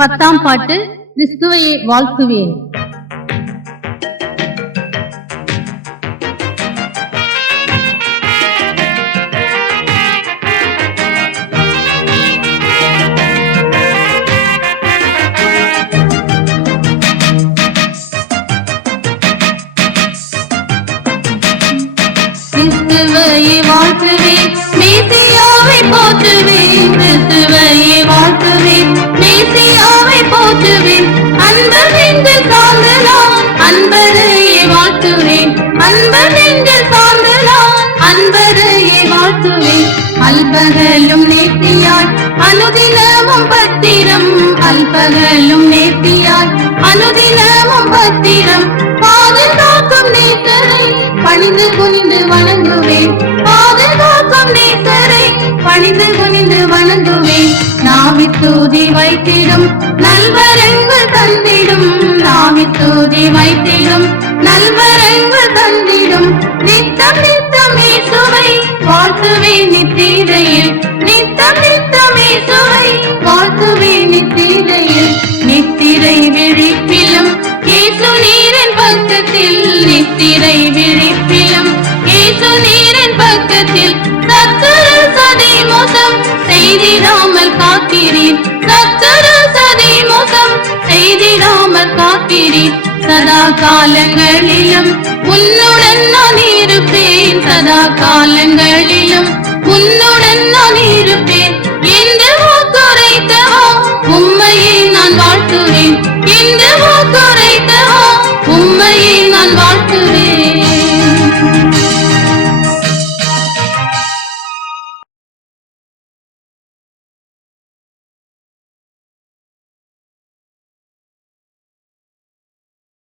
10ஆம் பாட்டு கிறிஸ்துவையே வாழ்த்துவேன். கிறிஸ்துவையே வாழ்த்துவேன், மேசியாவை போற்றுவேன். கிறிஸ்துவையே வாழ்த்துவேன், மேசியாவை போற்றுவேன். அன்பர் நெஞ்சில் சார்ந்தலாம் அன்பரையே வாழ்த்துவேன். அன்பர் நெஞ்சில் சார்ந்தலாம் அன்பரையே வாழ்த்துவேன். அல்பகலும் நேர்த்தியாய் அனுதினமும் பத்திரம். அல்பகலும் நேர்த்தியாய் அனுதினமும் பத்திரம். பாதுகாக்கும் நேசரை பணிந்து குனிந்து வணங்குவேன். பாதுகாக்கும் நேசரை பணிந்து குனிந்து வணங்குவேன். நாவித்தூதி வைத்திடும் நல்வரங்கள் தந்திடும். நாவித்தூதி வைத்திடும் நல்வரங்கள் தந்திடும். நித்தம் நித்தம் இயேசுவை வாழ்த்துவேன் நித்திரையில். நித்தம் நித்தம் இயேசுவை வாழ்த்துவேன் நித்திரையில். நித்திரை விழிப்பிலும் இயேசு நீரின் பக்கத்தில். நித்திரை விழிப்பிலும் இயேசு நீரின் பக்கத்தில். சத்துரு சதி மோசம் செய்திடாமல் காக்கிறீர். சத்துரு சதி மோசம் செய்திடாமல் காக்கிறீர். சதா காலங்களிலும் உன்னுடன் நான் இருப்பேன். சதா காலங்களிலும் உன்னுடன் நான்